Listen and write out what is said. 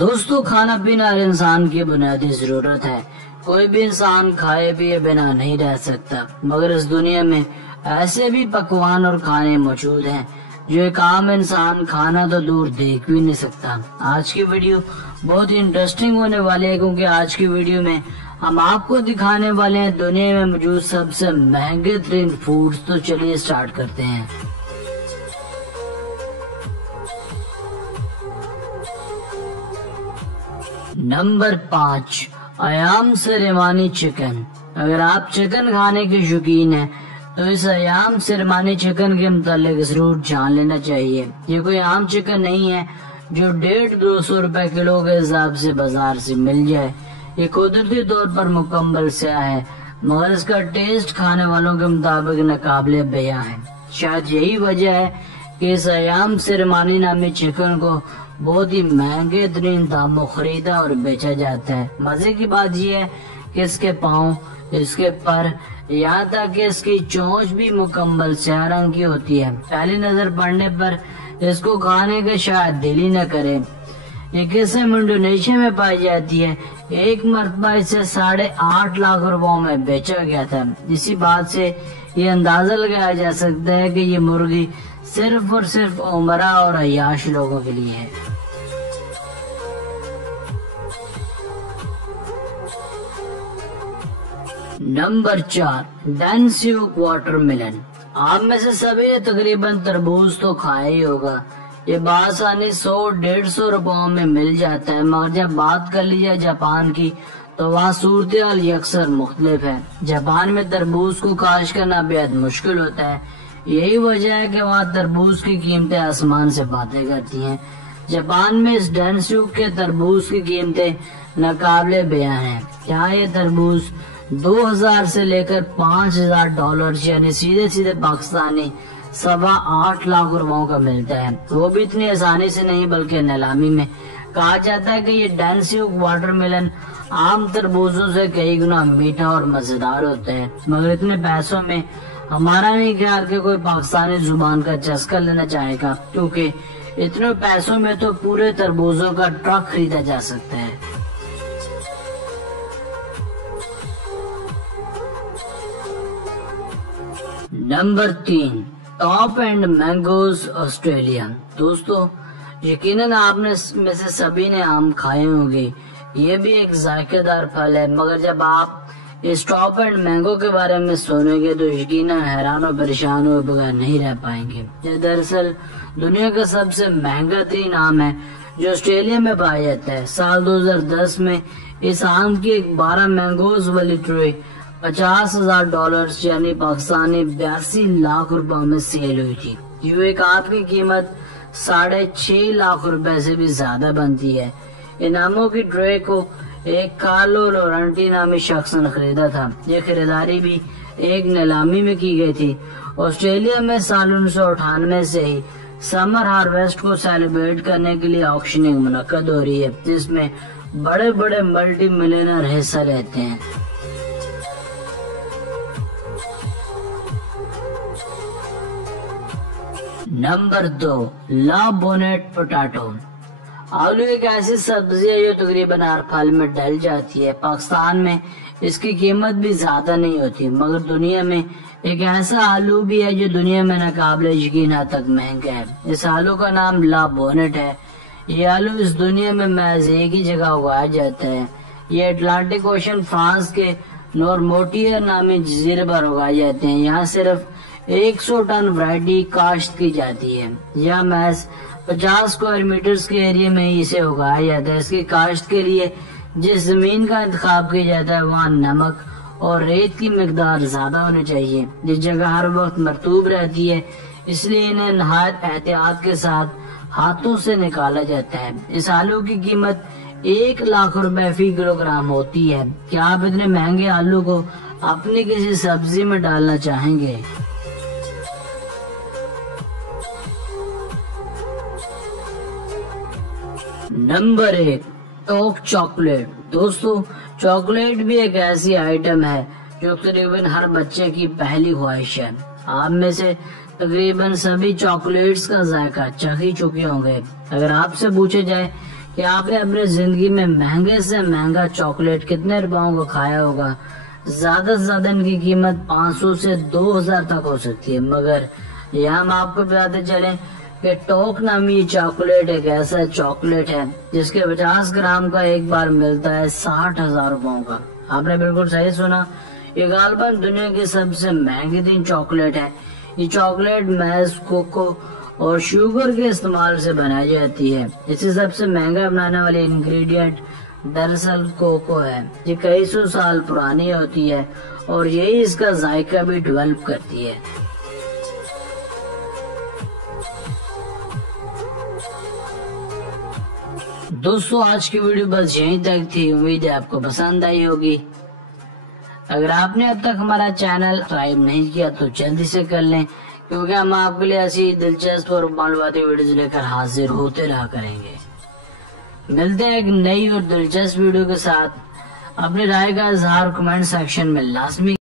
دوستو کھانا پینا ہر انسان کی بنیادی ضرورت ہے۔ کوئی بھی انسان کھائے پیے بنا نہیں رہ سکتا، مگر اس دنیا میں ایسے بھی پکوان اور کھانے موجود ہیں جو ایک عام انسان کھانا تو دور دیکھ بھی نہیں سکتا۔ آج کی ویڈیو بہت انٹرسٹنگ ہونے والی ہے، کیونکہ آج کی ویڈیو میں ہم آپ کو دکھانے والے ہیں دنیا میں موجود سب سے مہنگے ترین فوڈز۔ تو چلیے سٹارٹ کرتے ہیں۔ نمبر 5، ایام سریمانی چکن۔ اگر آپ چکن کھانے کے شوقین ہیں تو اس ایام سریمانی چکن کے متعلق ضرور جان لینا چاہیے۔ یہ کوئی عام چکن نہیں ہے جو 150-200 روپے کلو کے حساب سے بازار سے مل جائے۔ یہ قدرتی طور پر مکمل سیاہ ہے، مگر اس کا ٹیسٹ کھانے والوں کے مطابق ناقابل بیاں ہے۔ شاید یہی وجہ ہے کہ اس ایام سریمانی نامی چکن کو بہت ہی مہنگے ترین داموں خریدا اور بیچا جاتا ہے۔ مزے کی بات یہ ہے کہ اس کے پاؤں، اس کے پر، یہاں تک کہ اس کی چونچ بھی مکمل سیاہ رنگ کی ہوتی ہے۔ پہلی نظر پڑنے پر اس کو کھانے کا شاید دل ہی نہ کرے۔ یہ قسم انڈونیشیا میں پائی جاتی ہے۔ ایک مرتبہ اسے 8.5 لاکھ روپوں میں بیچا گیا تھا۔ اسی بات سے یہ اندازہ لگایا جا سکتا ہے کہ یہ مرغی صرف اور صرف عمرہ اور عیاش لوگوں کے لیے ہے۔ نمبر 4، ڈینسیوک واٹر ملن۔ آپ میں سے سبھی نے تقریباً تربوز تو کھایا ہی ہوگا۔ یہ بآسانی 100-150 روپوں میں مل جاتا ہے، مگر جب بات کر لی جائے جاپان کی تو وہاں صورتحال یکسر مختلف ہے۔ جاپان میں تربوز کو کاشت کرنا بہت مشکل ہوتا ہے۔ یہی وجہ ہے کہ وہاں تربوز کی قیمتیں آسمان سے باتیں کرتی ہیں۔ جاپان میں اس ڈینسیوک کے تربوز کی قیمتیں ناقابل بیاں ہیں۔ یہاں یہ تربوز 2000 سے لے کر $5000 یعنی سیدھے پاکستانی 8.25 لاکھ روپوں کا ملتا ہے۔ وہ بھی اتنی آسانی سے نہیں بلکہ نیلامی میں۔ کہا جاتا ہے کہ یہ ڈینسیوک واٹر ملن عام تربوزوں سے کئی گنا میٹھا اور مزیدار ہوتا ہے، مگر اتنے پیسوں میں ہمارا نہیں خیال کہ کوئی پاکستانی زبان کا چسکا لینا چاہے گا، کیونکہ اتنے پیسوں میں تو پورے تربوزوں کا ٹرک خریدا جا سکتا ہے۔ Number 3، top and mangoes Australia. دوستو یقیناً آپ میں سے سبھی نے آم کھائے ہوں گے۔ یہ بھی ایک ذائقہ دار پھل ہے، مگر جب آپ اس ٹاپ اینڈ مینگو کے بارے میں سنیں گے تو یقیناً حیران و پریشان ہوئے بغیر نہیں رہ پائیں گے۔ یہ دراصل دنیا کا سب سے مہنگا ترین آم ہے جو آسٹریلیا میں پایا جاتا ہے۔ سال 2010 میں اس آم کی ایک 12 مینگوز والی ٹرے $50,000 یعنی پاکستانی 82 لاکھ روپوں میں سیل ہوئی تھی۔ یہ ایک آم کی قیمت 6.5 لاکھ روپے سے بھی زیادہ بنتی ہے۔ ان آموں کی ٹرے کو ایک کارلو لورنٹی نامی شخص نے خریدا تھا۔ یہ خریداری بھی ایک نیلامی میں کی گئی تھی۔ آسٹریلیا میں سال 1998 سے ہی سمر ہارویسٹ کو سیلیبریٹ کرنے کے لیے آکشننگ منعقد ہو رہی ہے، جس میں بڑے بڑے ملٹی ملینئر حصہ لیتے ہیں۔ نمبر 2، لا بونیٹ پوٹیٹو۔ آلو ایک ایسی سبزی ہے جو تقریباً ہر پھل میں ڈل جاتی ہے۔ پاکستان میں اس کی قیمت بھی زیادہ نہیں ہوتی، مگر دنیا میں ایک ایسا آلو بھی ہے جو دنیا میں ناقابل یقین حد تک مہنگا ہے۔ اس آلو کا نام لا بونیٹ ہے۔ یہ آلو اس دنیا میں محض ایک ہی جگہ اگایا جاتا ہے۔ یہ اٹلانٹک اوشن فرانس کے نورموٹیئر نامی جزیرے پر اگائے جاتے ہیں۔ یہاں صرف 100 ٹن ورائٹی کاشت کی جاتی ہے۔ یہاں محض 50 اسکوائر میٹرز کے ایریا میں اسے اگایا جاتا ہے۔ اس کی کاشت کے لیے جس زمین کا انتخاب کیا جاتا ہے وہاں نمک اور ریت کی مقدار زیادہ ہونی چاہیے۔ یہ جگہ ہر وقت مرطوب رہتی ہے، اس لیے انہیں نہایت احتیاط کے ساتھ ہاتھوں سے نکالا جاتا ہے۔ اس آلو کی قیمت 1 لاکھ روپے فی کلو گرام ہوتی ہے۔ کیا آپ اتنے مہنگے آلو کو اپنی کسی سبزی میں ڈالنا چاہیں گے؟ نمبر 1، ٹوک چاکلیٹ۔ دوستو چاکلیٹ بھی ایک ایسی آئٹم ہے جو تقریباً ہر بچے کی پہلی خواہش ہے۔ آپ میں سے تقریباً سبھی چاکلیٹس کا ذائقہ چکھ ہی چکے ہوں گے۔ اگر آپ سے پوچھا جائے کہ آپ نے اپنے زندگی میں مہنگے سے مہنگا چاکلیٹ کتنے روپاؤں کا کھایا ہوگا. زیادہ سے زیادہ ان کی قیمت 500 سے 2000 تک ہو سکتی ہے. مگر یہاں ہم آپ کو بتاتے چلیں کہ ٹوک نامی یہ چاکلیٹ ایک ایسا چاکلیٹ ہے جس کے 50 گرام کا ایک بار ملتا ہے 60,000 روپاؤں کا. آپ نے بالکل صحیح سنا. یہ غالباً دنیا کی سب سے مہنگی ترین چاکلیٹ ہے. یہ چاکلیٹ محض کوکو اور شوگر کے استعمال سے بنائی جاتی ہے. اسے سب سے مہنگا بنانے والی انگریڈینٹ دراصل کوکو ہے. یہ کئی سو سال پرانی ہوتی ہے اور یہی اس کا ذائقہ بھی ڈیولپ کرتی ہے. دوستو آج کی ویڈیو بس یہیں تک تھی. امید ہے آپ کو پسند آئی ہوگی. اگر آپ نے اب تک ہمارا چینل سبسکرائب نہیں کیا تو جلدی سے کر لیں، کیونکہ ہم آپ کے لیے ایسی دلچسپ اور معلوماتی ویڈیوز لے کر حاضر ہوتے رہا کریں گے. ملتے ہیں ایک نئی اور دلچسپ ویڈیو کے ساتھ. اپنی رائے کا اظہار کمنٹ سیکشن میں لازمی